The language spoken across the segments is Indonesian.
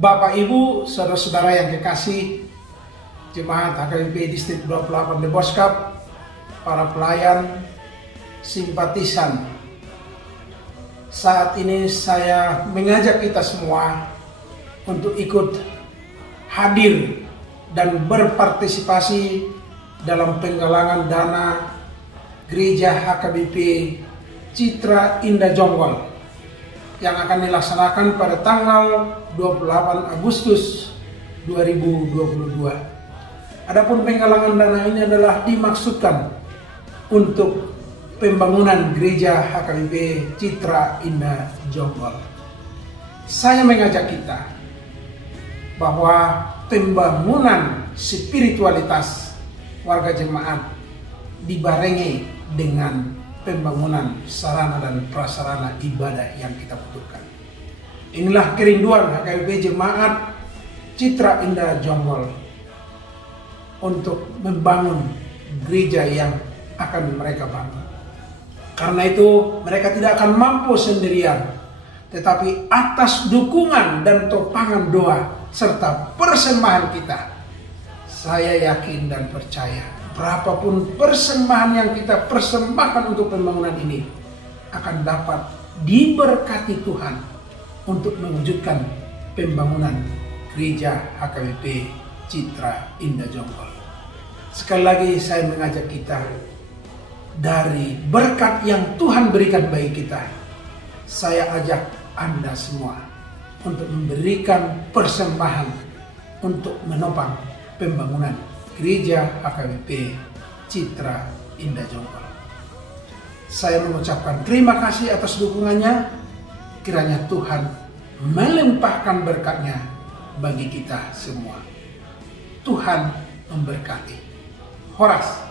Bapak Ibu, saudara-saudara yang kekasih, Jemaat HKBP Distrik 28 Leboskap, para pelayan, simpatisan. Saat ini saya mengajak kita semua untuk ikut hadir dan berpartisipasi dalam penggalangan dana Gereja HKBP Citra Indah Jonggol yang akan dilaksanakan pada tanggal 28 Agustus 2022. Adapun penggalangan dana ini adalah dimaksudkan untuk pembangunan Gereja HKBP Citra Indah Jonggol. Saya mengajak kita bahwa pembangunan spiritualitas warga jemaat dibarengi dengan pembangunan sarana dan prasarana ibadah yang kita butuhkan. Inilah kerinduan HKBP Jemaat Citra Indah Jonggol untuk membangun gereja yang akan mereka bangun. Karena itu mereka tidak akan mampu sendirian, tetapi atas dukungan dan topangan doa serta persembahan kita, saya yakin dan percaya berapapun persembahan yang kita persembahkan untuk pembangunan ini akan dapat diberkati Tuhan untuk mewujudkan pembangunan Gereja HKBP Citra Indah Jonggol. Sekali lagi saya mengajak kita, dari berkat yang Tuhan berikan bagi kita, saya ajak Anda semua untuk memberikan persembahan untuk menopang pembangunan Gereja HKBP Citra Indah Jonggol. Saya mengucapkan terima kasih atas dukungannya. Kiranya Tuhan melimpahkan berkatnya bagi kita semua. Tuhan memberkati. Horas.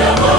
Saya